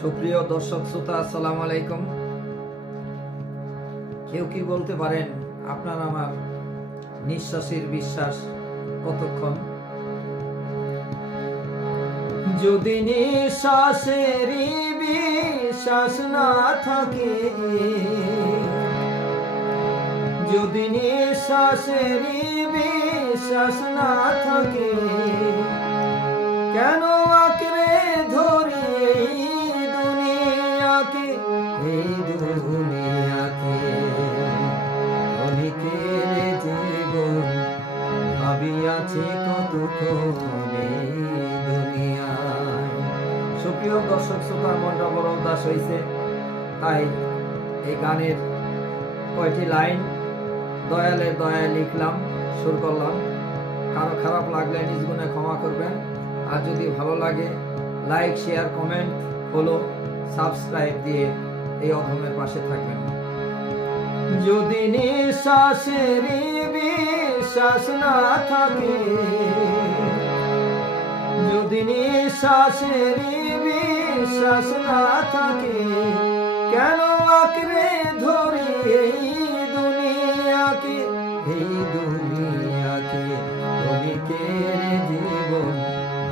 সুপ্রিয় দর্শক শ্রোতা, আসসালামু আলাইকুম। কেউ কি বলতে পারেন আপনার আমার নিঃশ্বাসের বিশ্বাস কতক্ষণ? যদি নিঃশ্বাসের বিশ্বাস না থাকে, যদি নিঃশ্বাসের বিশ্বাস না থাকে, কেন আঁকড়ে ধরি এই দুনিয়াকে, এই দুনিয়াকে? অনেকের জীবন ভাবিয়াছি কতক্ষণ এই দুনিয়ায়। সুপ্রিয় দর্শক শ্রোতার মনটা বড় উদাস হয়েছে, তাই এই গানের কয়টি লাইন দয়ালের দয়ায় লিখলাম, সুর করলাম। কারো খারাপ লাগলে নিজ গুণে ক্ষমা করবেন। আর যদি ভালো লাগে like, share, comment, follow, subscribe দিয়ে এই অধমের পাশে থাকবেন। যদি নিঃশ্বাসের বিশ্বাস না থাকে, যদি নিঃশ্বাসের বিশ্বাস না থাকে, কেন আঁকড়ে ধরি এই দুনিয়াকে, এই দুনিয়াকে? অনেকের জীবন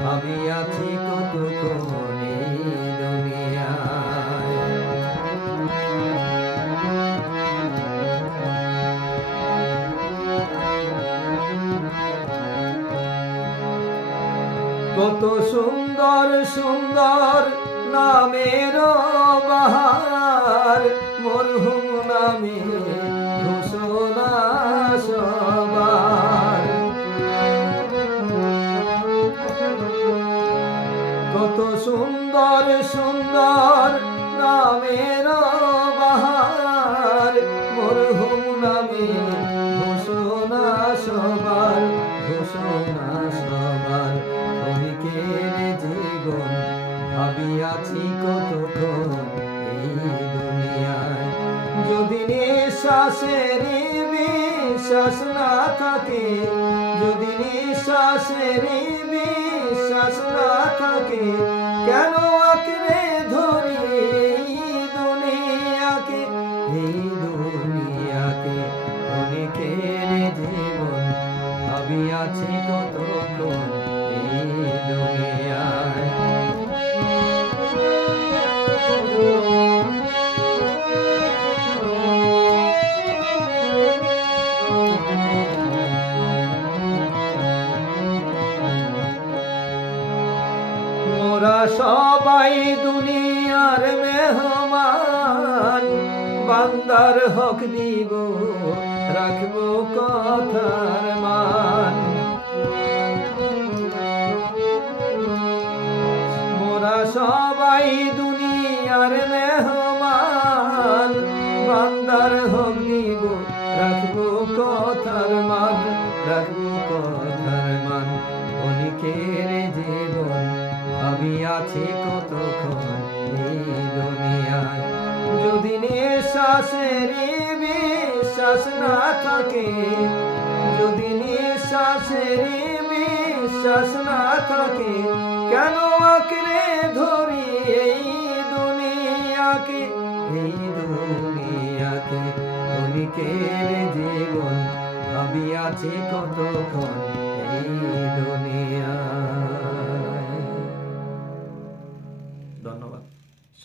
ভাবিয়াছি কতক্ষণ এই দুনিয়ায়। কত সুন্দর সুন্দর নামের বাহার, মরহুম নামে ঘোষণা সবার। কত সুন্দর সুন্দর নামের বাহার, মরহুম নামে ঘোষণা সবার, ঘোষণা সবার। অনেকের জীবন ভাবিয়াছি কতক্ষণ এই দুনিয়ায়। যদি নিঃশ্বাসের বিশ্বাস না থাকে, যদি নিঃশ্বাসের বিশ্বাস না থাকে, কেন আঁকড়ে ধরি এই দুনিয়াকে, এই দুনিয়াকে? অনেকের জীবন ভাবিয়াছি কতক্ষণ এই দুনিয়ায়। মোরা সবাই দুনিয়ার মেহমান, বান্দার হক দিব, রাখবো কথার মান। মোরা সবাই দুনিয়ার মেহমান, বান্দার হক দিব, রাখবো কথার মান, রাখবো কথার মান। অনেকের জীবন ভাবিয়াছি কতক্ষণ এই দুনিয়ায়। যদি নিঃশ্বাসের বিশ্বাস না থাকে, যদি নিঃশ্বাসের বিশ্বাস না থাকে, কেন আঁকড়ে ধরি এই দুনিয়াকে, এই দুনিয়াকে? অনেকের জীবন ভাবিয়াছি কতক্ষণ এই দুনিয়ায়। ধন্যবাদ।